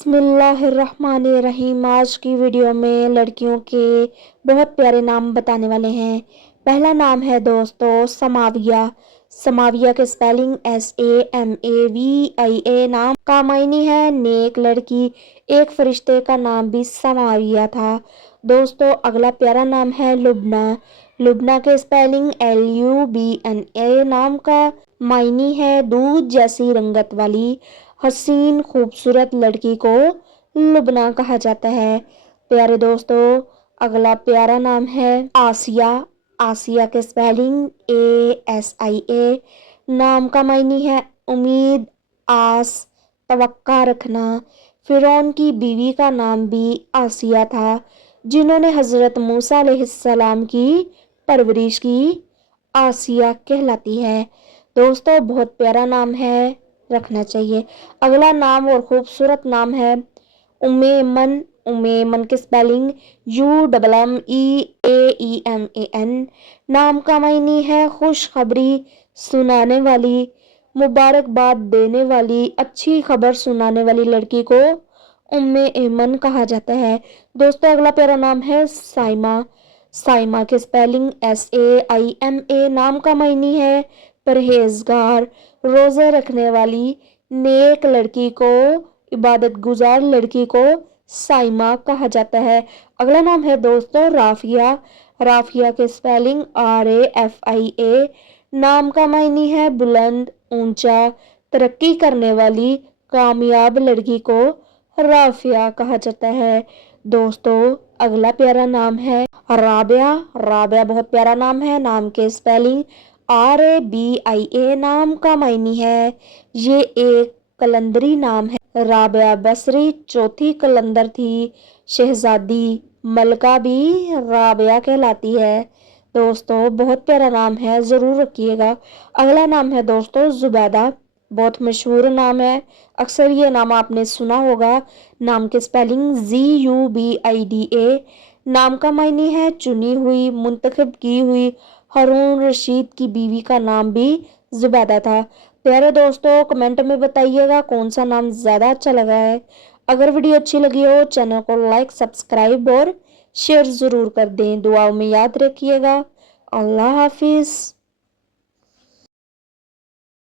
बिस्मिल्लाहिर्रहमानिर्रहीम। आज की वीडियो में लड़कियों के बहुत प्यारे नाम बताने वाले हैं। पहला नाम है दोस्तों समाविया। समाविया के स्पेलिंग SAMAVIA। नाम का मायने है नेक लड़की। एक फरिश्ते का नाम भी समाविया था। दोस्तों अगला प्यारा नाम है लुबना। लुबना के स्पेलिंग LUBNA। नाम का मायने है दूध जैसी रंगत वाली हसीन खूबसूरत लड़की को लुबना कहा जाता है। प्यारे दोस्तों अगला प्यारा नाम है आसिया। आसिया के स्पेलिंग ASIA। नाम का मायने है उम्मीद, आस, तवक्का रखना। फिरौन की बीवी का नाम भी आसिया था, जिन्होंने हजरत मूसा अलैहिस्सलाम की परवरिश की। आसिया कहलाती है। दोस्तों बहुत प्यारा नाम है, रखना चाहिए। अगला नाम और खूबसूरत नाम है उम्मेमन। उम्मेमन के स्पेलिंग UMMEAEMAN। नाम का मायने है खुशखबरी सुनाने वाली, मुबारकबाद देने वाली, अच्छी खबर सुनाने वाली लड़की को उम्मे एमन कहा जाता है। दोस्तों अगला प्यारा नाम है साइमा। साइमा के स्पेलिंग SAIMA। नाम का मायने है परहेजगार, रोजे रखने वाली नेक लड़की को, इबादत गुजार लड़की को साइमा कहा जाता है। अगला नाम है दोस्तों राफिया। राफिया के स्पेलिंग RAFIA। नाम का मायने है बुलंद, ऊंचा, तरक्की करने वाली कामयाब लड़की को राफिया कहा जाता है। दोस्तों अगला प्यारा नाम है राबिया। राबिया बहुत प्यारा नाम है। नाम के स्पेलिंग RABIA। नाम का मायने है ये एक कलंदरी नाम है। राबिया बसरी चौथी कलंदर थी। शहजादी मलका भी राबिया कहलाती है। दोस्तों बहुत प्यारा नाम है, जरूर रखिएगा। अगला नाम है दोस्तों जुबैदा। बहुत मशहूर नाम है, अक्सर ये नाम आपने सुना होगा। नाम के स्पेलिंग ZUBIDA। नाम का मायने है चुनी हुई, मुंतखब की हुई। हारून रशीद की बीवी का नाम भी जुबैदा था। प्यारे दोस्तों कमेंट में बताइएगा कौन सा नाम ज़्यादा अच्छा लगा है। अगर वीडियो अच्छी लगी हो चैनल को लाइक, सब्सक्राइब और शेयर ज़रूर कर दें। दुआओं में याद रखिएगा। अल्लाह हाफिज़।